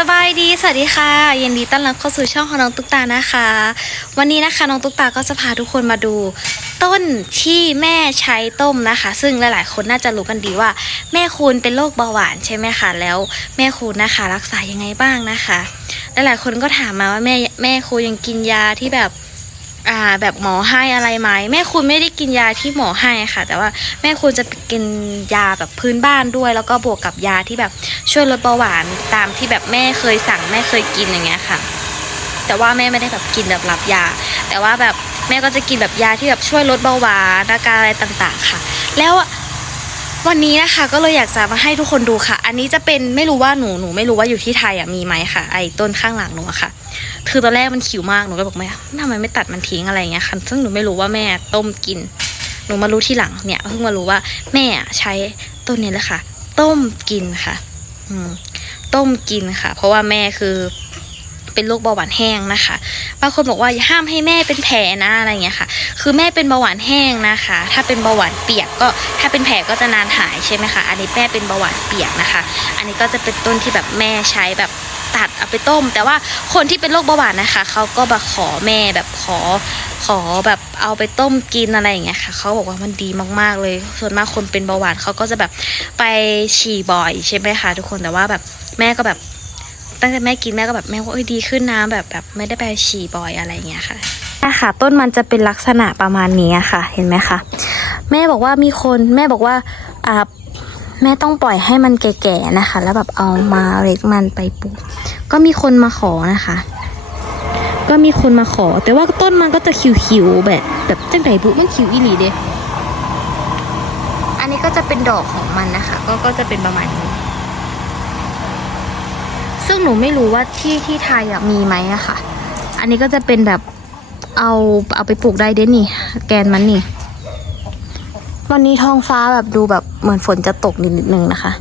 สบายดี สวัสดีค่ะยินดีต้อนรับเข้าสู่ช่องของน้องตุ๊กตานะคะ วันนี้นะคะน้องตุ๊กตาก็จะพาทุกคนมาดู ต้นที่แม่ใช้ต้มนะคะ ซึ่งหลายๆ คนน่าจะรู้กันดีว่า แม่คูณเป็นโรคเบาหวานใช่ไหมคะแล้ว แม่คูณนะคะ รักษายังไงบ้างนะคะ หลายๆ คนก็ถามมาว่าแม่แม่คูณยังกินยาที่แบบ อ่าแบบหมอให้อะไรไหมแม่คุณไม่ได้กินยาที่หมอให้ค่ะ แต่ว่าแม่คุณจะกินยาแบบพื้นบ้านด้วย แล้วก็บวกกับยาที่แบบช่วยลดเบาหวานตามที่แบบแม่เคยสั่งแม่เคยกินอย่างเงี้ยค่ะ แต่ว่าแม่ไม่ได้แบบกินแบบรับยา แต่ว่าแบบแม่ก็จะกินแบบยาที่แบบช่วยลดเบาหวานอาการอะไรต่างๆค่ะ แล้ว วันนี้นะคะก็เลยอยากจะมาให้ทุกคนดูค่ะ อันนี้จะเป็นไม่รู้ว่าหนูหนูไม่รู้ว่าอยู่ที่ไทยอะมีไหมค่ะ ไอ้ต้นข้างหลังหนูอะค่ะ คือตอนแรกมันขิวมากหนูก็บอกแม่ทำไมไม่ตัดมันทิ้งอะไรเงี้ยค่ะ ซึ่งหนูไม่รู้ว่าแม่ต้มกิน หนูมารู้ทีหลังเนี่ยเพิ่งมารู้ว่าแม่อะใช้ต้นนี้แหละค่ะ ต้มกินค่ะ อืมต้มกินค่ะ เพราะว่าแม่คือ เป็นโรคเบาหวานแห้งนะคะบางคนบอกว่าอย่าห้ามให้แม่เป็นแผลนะอะไรเงี้ยค่ะ คือแม่เป็นเบาหวานแห้งนะคะ ถ้าเป็นเบาหวานเปียกก็ถ้าเป็นแผลก็จะนานหายใช่ไหมคะอันนี้แม่เป็นเบาหวานเปียกนะคะ อันนี้ก็จะเป็นต้นที่แบบแม่ใช้แบบตัดเอาไปต้ม แต่ว่าคนที่เป็นโรคเบาหวานนะคะเขาก็มาขอแม่แบบขอขอแบบเอาไปต้มกินอะไรอย่างเงี้ยค่ะเขาบอกว่ามันดีมากๆเลย ส่วนมากคนเป็นเบาหวานเขาก็จะแบบไปฉี่บ่อยใช่ไหมคะทุกคนแต่ว่าแบบแม่ก็แบบ ตั้งแต่แม่กินแม่ก็แบบแม่ว่าเอ้ยดีขึ้นนะแบบแบบไม่ได้ไปฉี่บ่อยอะไรอย่างเงี้ยค่ะนะคะต้นมันจะเป็นลักษณะประมาณนี้ค่ะ เห็นไหมคะแม่บอกว่ามีคนแม่บอกว่าอ่าแม่ต้องปล่อยให้มันแก่ๆนะคะ แล้วแบบเอามาเล็กมันไปปลูกก็มีคนมาขอนะคะ ก็มีคนมาขอ แต่ว่าต้นมันก็จะขิวๆแบบ แบบจังไดบุมันขิวอีหลีเด้อันนี้ก็จะเป็นดอกของมันนะคะ ก็ก็จะเป็นประมาณนี้ ซึ่งหนูไม่รู้ว่าที่ที่ไทยมีไหมอะค่ะ อันนี้ก็จะเป็นแบบเอาเอาไปปลูกได้เด้นี่ แกนมันนี่ วันนี้ท้องฟ้าแบบดูแบบเหมือนฝนจะตกนิดนึงนะคะ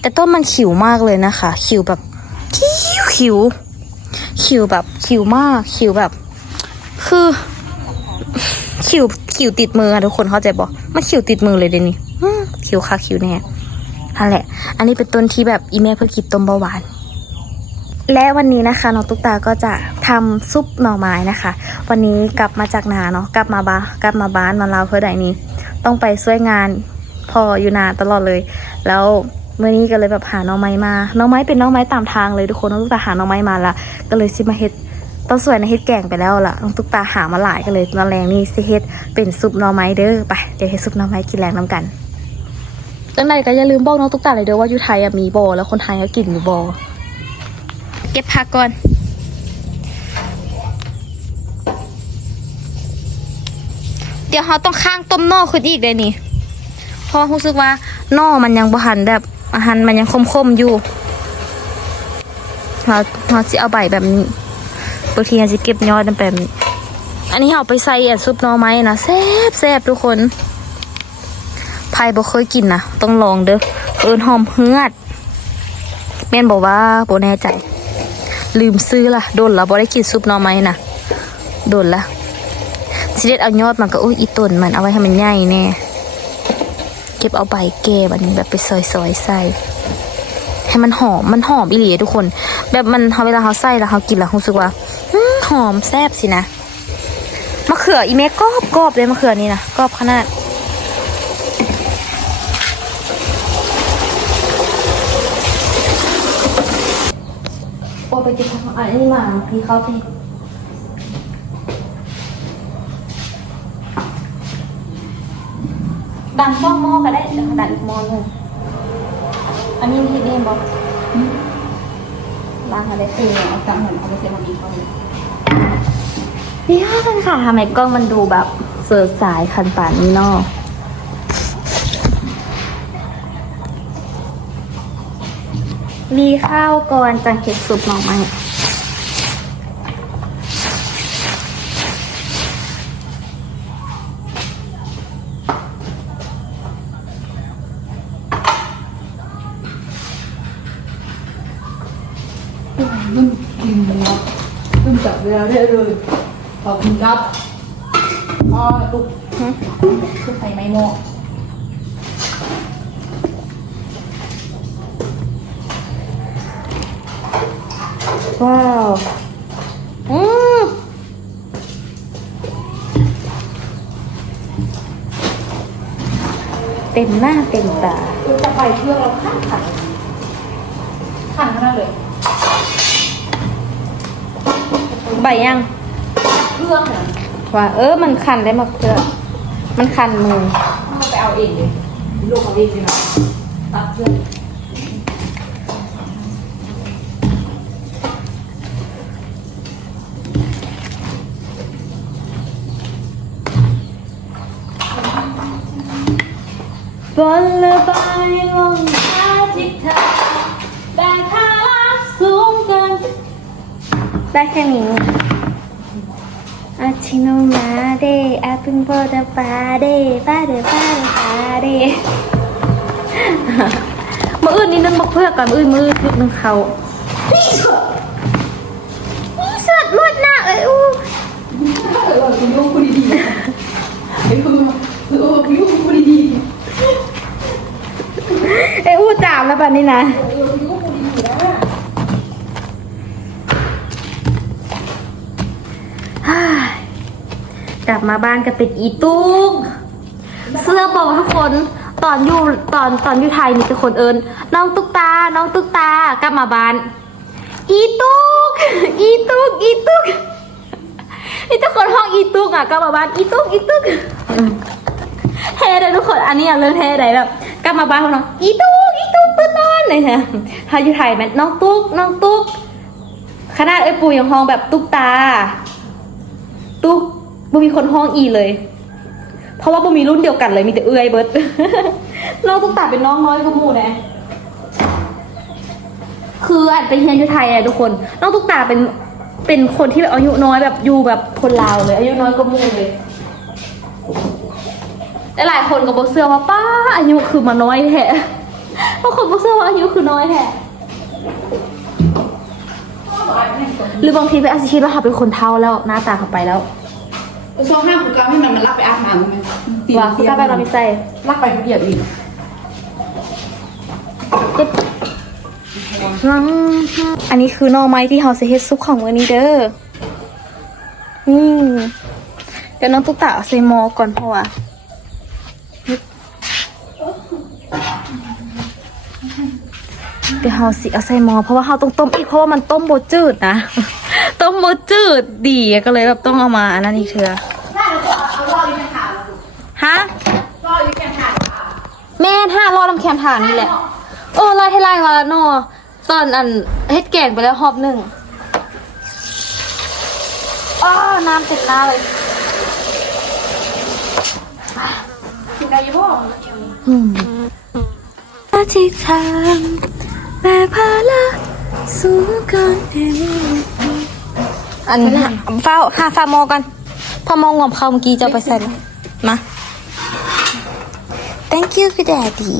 แต่ต้นมันขิวมากเลยนะคะ ขิวแบบขิวขิวขิวแบบขิวมากขิวแบบ คือขิวขิวติดมืออะทุกคนเข้าใจบอกมันขิวติดมือเลยเดนี่ขิวค่ะขิวแน่นั่นแหละ อันนี้เป็นต้นที่แบบอีแม่เพื่อกินต้มเบาหวาน และวันนี้นะคะน้องตุ๊กตาก็จะทำซุปหน่อไม้นะคะ วันนี้กลับมาจากนาเนาะกลับมาบ้านกลับมาบ้านมาลาวเพื่อใดนี้ ต้องไปช่วยงานพออยู่นาตลอดเลย แล้วเมื่อนี้ก็เลยแบบหาน่องไม้มาน่องไม้เป็นน่องไม้ตามทางเลยทุกคนน้องตุ๊กตาหาน่องไม้มาละก็เลยซิมาเฮ็ดตอนสวยในะเฮ็ดแกงไปแล้วล่ะน้องตุ๊กตาหามาหลายกันเลยตอนแรงนี่สิเฮ็ดเป็นซุปหน่อไม้เด้อไปเดี๋ยวเฮ็ดซุปหน่อไม้กินแรงน้ำกันจังใดก็อย่าลืมบอกน้องตุ๊กตาเลยเด้อว่าอยู่ไทยมีบ่แล้วคนไทยก็กินอยู่บ่เก็บผักก่อนเดี๋ยวเราต้องข้างต้มน่อขึ้นอีกเลยนี่เพราะรู้สึกว่าน่อมันยังบ่หันแบบอาหารมันยังคมๆอยู่เราเราจะเอาใบแบบนี้บางทีเราจะเก็บยอดแบบนี้อันนี้เอาไปใส่แอนซุปนอไม้นะแซ่บแซ่บทุกคนไผ่บ่เคยกินนะต้องลองเด้อเอินหอมเฮือดแม่นบอกว่าโบแน่ใจ ลืมซื้อละโดนละบ่ได้กินซุปหน่อไม้นะโดนละสิเด็ดเอายอดมันก็อุ้ยอีต้นมันเอาไว้ให้มันใหญ่แน่เก็บเอาใบแก่บัดนี้แบบไปซอยๆใส่ให้มันหอมมันหอมอีหลีทุกคน แบบมันเขาเวลาเขาใส่แล้วเขากินแล้วรู้สึกว่าหอมแซ่บสินะมะเขืออีเมกรอบกรอบเลยมะเขือนี่นะกรอบขนาด ไปเก็บของอันนี้มาพี่เขาพี่ดังช่องหม้อก็ได้ดังอีกหม้อหนึงอันนี้พี่เดมบอกล้างอะไรเออเอาตังเหมือนเอาไปเซ็นมาบีเขาเลยพี่ค่ะกันค่ะทำไมกล้องมันดูแบบเสือสายคันป่านนี้นอก มีข้าวก่อนจังเห็ดซุปหน่อไม้รุ่นกินครับรุ่นจับเวลาได้เลยขอบคุณครับอ๋อตุ๊กคือใส่ไม้โม่ ว้าวอืมเต็มหน้าเต็มตาคือจะไปเพื่อเราขันขันขันขนาดเลยใบยังเครื่องนี่ยว่าเออมันคันได้มาเพื่อมันคันมือต้องไปเอาเองเลยลูกเอาเองเลยนะตัดเครื่อง บนเรือใบ ลงหาทิศทางแต่ทางสูงเกินได้แค่นี้อาชิโนมาเดอาตึงโบดาปาเดปาเดปาเดปาเดมืออื่นนี่นึงบักเพื่อก่อนมืออื่นมืออื่นนึงเขาพี่เสือพี่เสือรวดหน้าเอ้ยอู้เออคุณลูกคุณดีๆไอ้คือเออคุณลูกคุณดี เอ้อู้จามแล้วแบบนี้นะกลับมาบ้านก็เป็นอีตุ๊กเสื้อบอกทุกคนตอนอยู่ตอนตอนอยู่ไทยมีแต่คนเอิญน้องตุ๊กตา น้องตุ๊กตากลับมาบ้าน อีตุ๊กอีตุ๊กอีตุ๊กนี่ทุกคนห้องอีตุ๊กอะกลับมาบ้านอีตุ๊กอีตุ๊กเท่เลยทุกคนอันนี้เรื่องเท่เลยแบบ กลับมาบ้านเขาเนาะอีตุ๊กอีตุ๊กตื่นนอนเลยนะถ้าอยู่ไทยแม่น้องตุ๊กน้องตุ๊กขนาดไอ้ปู่ยังห้องแบบตุ๊กตา ตุ๊กบ่มีคนห้องอีเลย เพราะว่าบ่มีรุ่นเดียวกันเลยมีแต่เอื้อยเบิร์ดน้องตุ๊กตาเป็นน้องน้อยกว่าหมู่นะคืออาจไปเฮียนอยู่ไทยอะทุกคน น้องตุ๊กตาเป็นเป็นคนที่แบบอายุน้อยแบบอยู่แบบคนลาวเลย อายุน้อยกว่าหมู่เลย และหลายคนก็บอกเสื้อว่าป้าอายุคือมาน้อยแท้บางคนบอกเสื้อว่าอายุคือน้อยแท้หรือบางทีไปอาจจะคิดว่าเขาเป็นคนเท่าแล้วหน้าตาเขาไปแล้วโซ่ห้ามกูกาให้มันมันรับไปอาบน้ำมันว่าคุณตาไปเราไม่ใส่รักไปเดียวอีกเจ็บลังอันนี้คือหน่อไม้ที่เฮาสิเฮ็ดซุปของมื้อนี้เด้อนี่เดี๋ยวน้องตุ๊กตาเอาใส่หม้อก่อนเพราะว่า ดี๋ยวเฮาสิเอาใส่หม้อเพราะว่าเฮาต้องต้มอีกเพราะว่ามันต้มบ่จืดนะ ต้มบ่จืดดีก็เลยแบบต้องเอามาอันนั้นอีกเถื่อถ้าเราเอาล่อลิ้นขาฮะล่อลิ้นขาแม่นห้ารอดน้ำแคมฐานนี่แหละโอ้ไล่ให้ไล่มาแล้วเนอะตอนอันเฮ็ดแกงไปแล้วหอบหนึ่งอ้าน้ำเต็มหน้าเลยคุณได้ยี่ห้ออืมที่ทา งแต่พาละสูงเกินอันเฝ้าหาฟาโมกันพอมองงอมเขาเมื่อกี้จะเอาไปใส่เลยมา thank you คือ daddy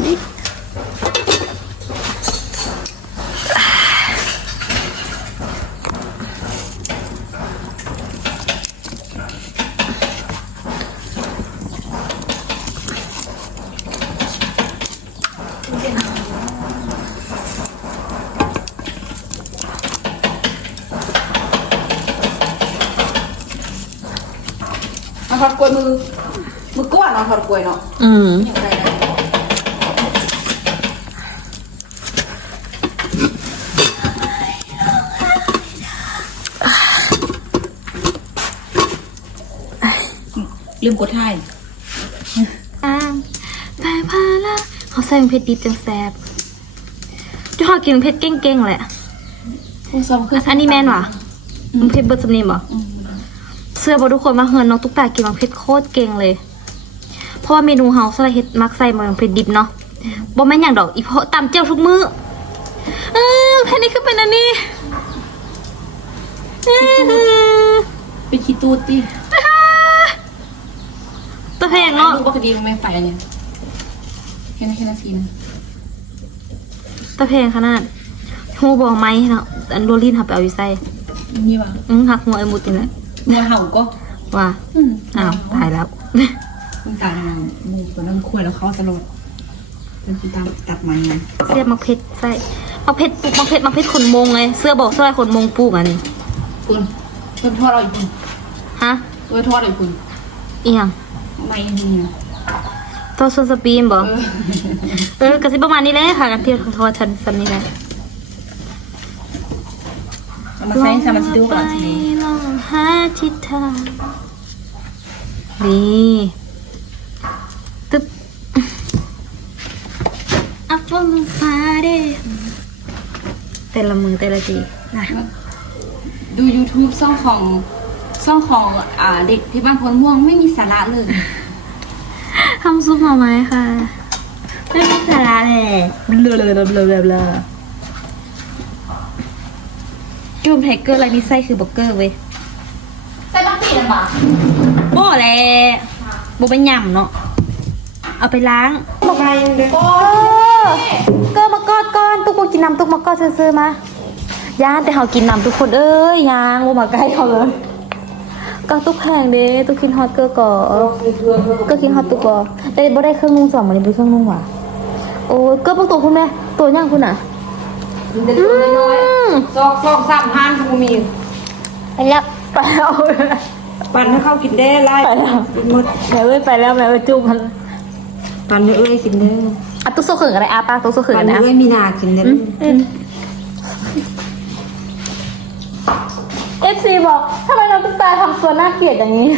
เอาถอดกลวยมือ มือก้อนเอาถอดกลวยเนาะอืมอย่างไรนะลืมกดถ่ายอ่างแต่พาละเขาใส่เป็นเพชรดิบจังแซบจุหอกินเพชรเก่งๆแหละคุณซ้อมคืออันนี้แม่นวะมันเพชรเบิร์ดสำเนียงบ่เสื้อบอทุกคนมาเฮินน้องตุ๊กตากินมังเพชรโคตรเก่งเลย เพราะว่าเมนูเฮาสลัดเฮ็ดมักใส่มังเพชรดิบเนาะบ่แม่นอย่างดอกอีเพราะตำเจียวทุกมื้อเออแค่นี้คือเป็นอันนี้เออไปคิดตูดดิตัวแพงเนาะลูกปกติไม่ไฟอันเนี่ยแค่นั้นแค่นาทีนะตัวแพงขนาดฮู้บ่ไหมเนาะอันโรลินหับไปเอาอยู่ใส่นี่ป่ะอือหักหัวไอ้หมุดนี่แหละเนื้อเห่าก็ว่าอืมอ้าวตายแล้ว คุณตาทางมูตัวน้ำขวดแล้วเขาสลดเป็นคุณตาตัดมันไงเสียบมักเพชรใส่เอาเพชรปลูกมาเพชรมาเพชรขนมงไงเสื้อบอกเสื้อขนมงปลูกอันนี้คุณคุณทอดอะไรคุณฮะเออทอดอะไรคุณอีหยังในนี่นะทอดโซนสปีนบอเออเออกระซิบประมาณนี้แหละค่ะกันเพียงทอดชันซันนี่แหละเอามาใช้สามัญสตูก่อนทีนี้ลองหาทิศทางนี่ตึ๊บอัพฟงฟ้าเด้ แต่ละมือแต่ละทีนะ ดู YouTube ช่องของช่องของอ่าเด็กที่บ้านพลม่วงไม่มีสาระเลยทำซุปหน่อไม้ค่ะ ไม่มีสาระเลยเบลอเบลอเบลอเบลอเบลอจุ่มไทเกอร์อะไรนี่ไส้คือเบอร์เกอร์เว้ยใส่บักกี้นะบ่บ่แหละบ่เป็นยำเนาะ เอาไปล้าง บอกไงยังเด็กเออ เกอร์มากอดก่อนตุกบ่กินน้ำตุกมากอดซื้อๆมาย่านแต่เฮากินน้ำทุกคนเอ้ยยางบ่มาใกล้เขาเลยก็ตุกแพงเด้ตุกกินฮอตเกอร์ก่อนก็กินฮอตตุกก่อนแต่บ่ได้เครื่องนุ่งสองมันเป็นเครื่องนุ่งว่ะโอ้ยเกอร์บางตัวคุณแม่ตัวย่างคุณอะเด็กตัวน้อยๆซอกซอกสามพันกูมีไปแล้วไปแล้วปั่นให้เข้ากินได้ไล่ไปแล้วแม่เอ้ยไปแล้วแม่เอ้ยจุ๊บมันปั่นเอ้ยกินได้ อะตุ๊กโซเขินกันเลยอะป้าตุ๊กโซเขินปั่กันนนะเอ้ยมีนากินได้เอฟซีบอกทำไมน้องตุ๊กตาทำตัวน่าเกลียดอย่างนี้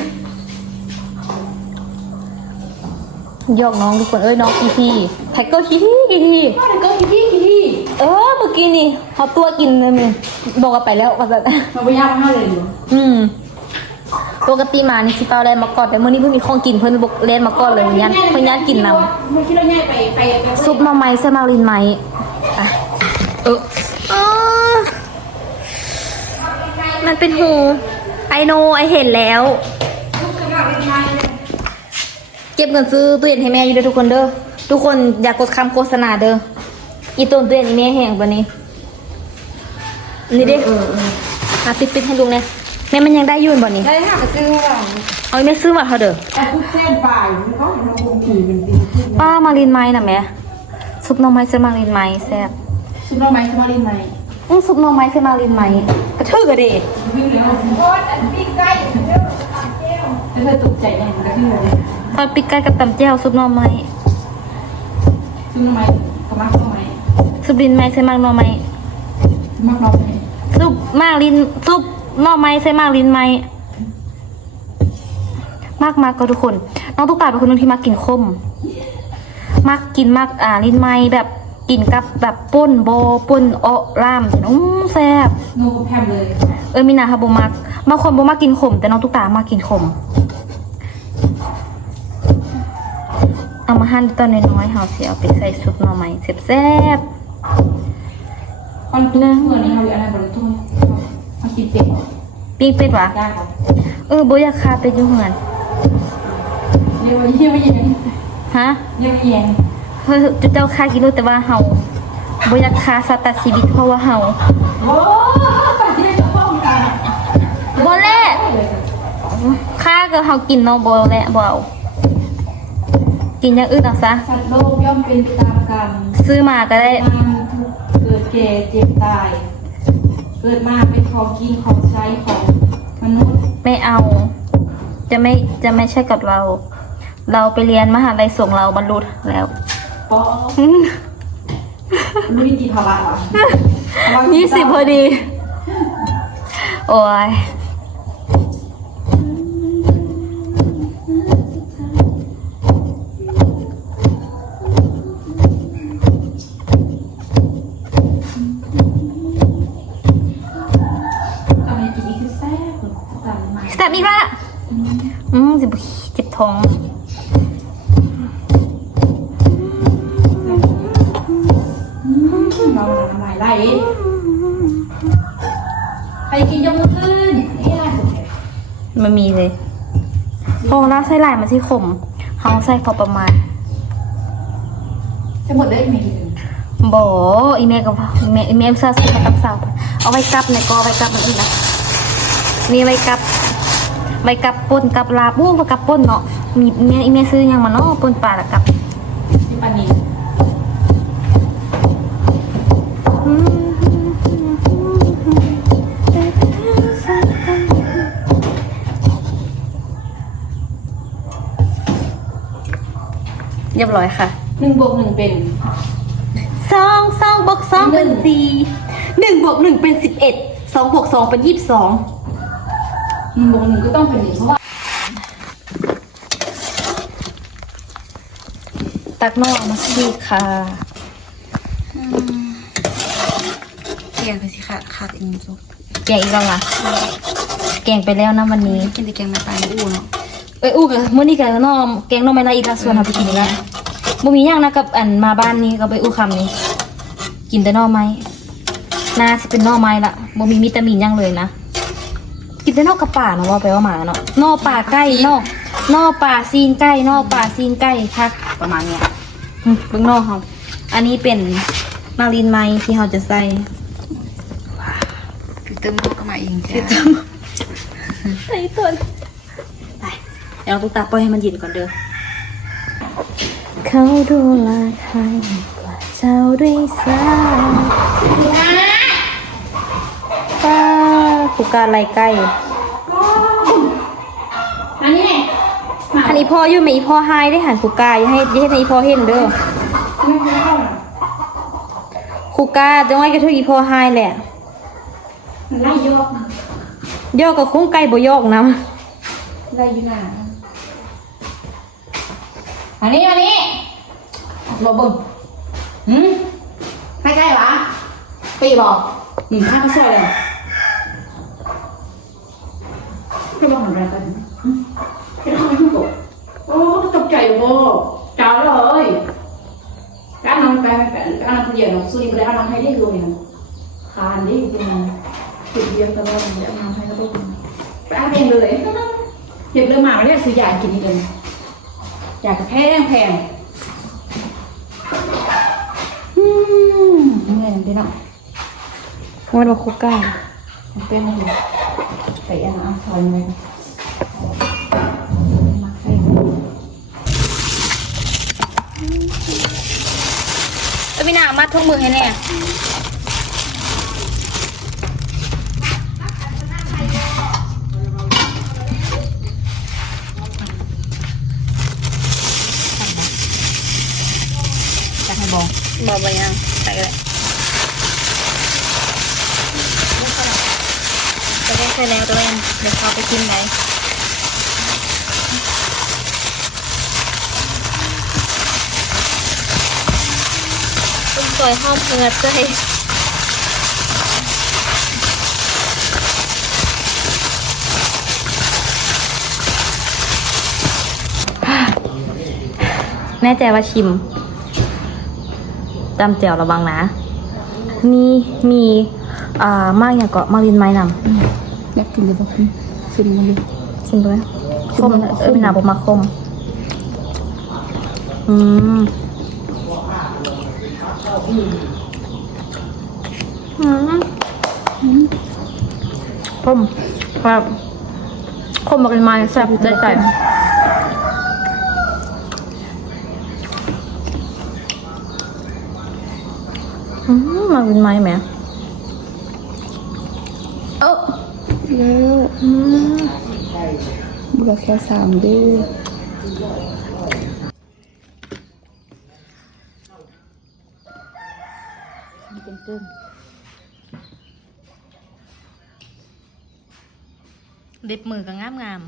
ยอกน้องทุกคนเอ้ยน้องกี่ทีแท็กเกอร์กี่ทีกี่ทีก็กี่ที่กี่ที่เออเมื่อกี้นี่เขาตัวกินเลยมึงบอกกันไปแล้วว่าจะมาไปย่างมาเลยอยู่อืม ปกติมานี่สิเฝ้าแลนมาก่อนแต่มื้อนี้เพิ่งมีของกินเพิ่นบอกแลนมาก่อนเลยเพิ่นยันเพิ่นยันกินนำเมื่อกี้เราง่ายไปไปไปซุปหน่อไม้ใส่มาลินไหมอะเออออมันเป็นหูไอโนไอเห็นแล้ว เก็บเงินซื้อตู้เย็นให้แม่อยู่เด้อทุกคนเด้อทุกคนอย่ากกดคำโฆษณาเด้ออีต้นตู้เย็นอีแม่แห้งปะนี้นี่เด้เออเอออาปิดปิดให้ลุงเนี่ย แม่มันยังได้อยืนบ่นี้ได้ค่ะไปซื้อว่าเอาอีแม่ซื้อมาเถอะเด้อแต่ทุกเส้นปลายมันก็เห็นเราคงขี่เป็นปีขึ้นป้ามาลินไม้น่ะแม่ซุปหน่อไม้ใส่มาลินไม้แซ่บชุดเราไหมสมารินไหมอือซุปหน่อไม้ใส่มาลินไม้กระทือกระเดวิ่งเลยโอ้ยอันปิ้งไก่เธอตกใจยังกระทืบเลยทอดปิกไก่กับตำแจ่วซุปหน่อไม้ชุดเราไหมกระมักเราไหมซุปลินไม้ใส่มากหน่อไม้มักเราไหมซุปมากลินซุปห น่อไม้ใส่มากลินไม้มากมากก็ทุกคน น้องตุ๊กตาเป็นคนหนึงที่มักกินคมมักกินมากอ่าลินไม้แบบกินกับแบบป่นโบป่นเออล่ามอื้อแซ่บโนกแพมเลยเออมีนาค่ะโบมักบางคนโบมักกินขม แต่น้องตุ๊กตามากินขม เอามาหั่นตอนน้อยๆเฮาสิเอาไปใส่ซุปหน่อไม้แซ่บคอนตุ้งเมื่อนี้เราอะไรบริตุ้ง มากินเป็ดๆปิ้งเป็ดหวะได้ค่ะเออโบอยากคาเป็ดอยู่เหมือนเรียกว่าเยี่ยมเยี่ยมฮะเยี่ยมเยี่ยมเฮ้ยเจ้าคากิโลแต่ว่าเฮาโบอยากคาสตาชีวิตเพราะว่าเฮาโอ้ปฏิเสธพ่อกันบ่แลคาก็เฮากินเนาะบ่แลบ่เอากินอย่างอื่นเอาซะสัตว์โลกย่อมเป็นไปตามกรรมซื้อมาก็ได้มันเกิดแก่เจ็บตาย เกิดมาเป็นของกินของใช้ของมนุษย์ไม่เอา จะไม่จะไม่ใช่กับเรา เราไปเรียนมหาลัยส่งเราบรรลุแล้วปอรู้กี่ภาวะเหรอยี่สิบพอดี โอ้ย อืมสิบเจ็บท้องเราทำลายไล่ใครกินยกมือขึ้นมันมีเลยพอเราใส่ลายมันที่ขมเขาใส่พอประมาณ จะหมดเลยไหมบออีเมลกับอีเมลอีเมลซาซื้อมากับสาวเอาไว้กลับในกอไว้กลับมันอีกนะมีไว้กลับ ไว้กับป่นกับลาบอู้ไว้กับป่นเนาะมีอีเมลอีเมลซื้อยังมาเนาะป่นปลาละกับที่ปานีรเรียบร้อยค่ะหนึ่งบวกหนึ่งเป็นสองสองบวกสองเป็นสี่หนึ่งบวกหนึ่งเป็นสิบเอ็ดสองบวกสองเป็นยี่สิบสองหนึ่ง บวกหนึ่งก็ต้องเป็นหนึ่งเพราะว่า ตักนอกมาสีค่ะเกียงไปสิค่ะขาดอีกหนึ่งซุปแกงอีกแล้วล่ะแกงไปแล้วนะวันนี้ กินแต่แกงไม่ไปอู้เนาะเอ้ยอู้กับมื้อนี้กับน้องแกงน้องไม่ละอีกละส่วนเอาไปกินอีกแล้วบ่มีหยังนะกับอันมาบ้านนี้ก็ไปอู้คำนี้ กินแต่หน่อไม้น่าจะเป็นหน่อไม้ละบ่มีวิตามินหยังเลยนะ กินแต่นอกกระป่าเนาะว่าไปว่าหมาเนาะนอกป่าใกล้นอกนอกป่าซีนใกล้นอกป่าซีนใกล้คักประมาณเนี้ยอืมเบิ่งนอกเขาอันนี้เป็นมารินไม้ที่เราจะใส่ฟิลเตอร์มันก็มาเองจ้ะใส่ตัวไปเดี๋ยวเราตุ๊กตาปล่อยให้มันเย็นก่อนเด้อเขาดูแลใครกว่าเจ้าด้วยซ้ำป้า ผูการไรใกล้อันนี้ไงอันนี้พ่ออยู่ไหมอีพ่อไฮได้หันผูกาอย่าให้อย่าให้อีพ่อเห็นเด้อไม่ไม่เข้าหรอผูกาจะไว้กระทืออีพ่อไฮแหละมันไล่ยอกโยกกับคุ้งไก่บ่โยกนะไล่อยู่หน้าอันนี้อันนี้รอเบิ่งหืมใกล้ๆวะปีบอกหืมข้างก็ช่วยเลยไม่บ อกอะไรกันหืมไม่ต้องไม่ต้องตกโอ้ตกใจโว้เจ้าเลยการนำไปไปการนำเดียวสุริบได้เอานำให้ได้ดูเนี่ยทานได้จริงติดเยี่ยมตลอดเดี๋ยวเอานำให้ก็ต้องไปเอาเองเลยเก็บเรื่องมาไม่ได้ซื้อยากินนี่เองอยากจะแพงแพงอืมเงินไปหน่อยมันว่าคุกก้าเป็นอะไรไปอันเอาซอยเลย เอ้ยพี่นามัดทุกมือให้แน่จะให้บอกบอกไปยังใส่เลยจะได้ใส่แล้วตัวเองเดี๋ยวเขาไปกินไหน คุณสวยห้อมเงือใจแน่ใจว่าชิมจำเจียวระวังนะ มีมีอ่ามากอย่างเกาะมารินไม้นอยากกินเลยบอกคุณชิมมาเลยำชิมด้วยคมเออเป็นหนาบมาคม อืมอืม คมครับคมมารินไม้แซ่บใจใจอืมมารินไม้ไหมเออแล้วอืมเบื่อแค่สามเดือนเป็น เด็บมือก็งามงาม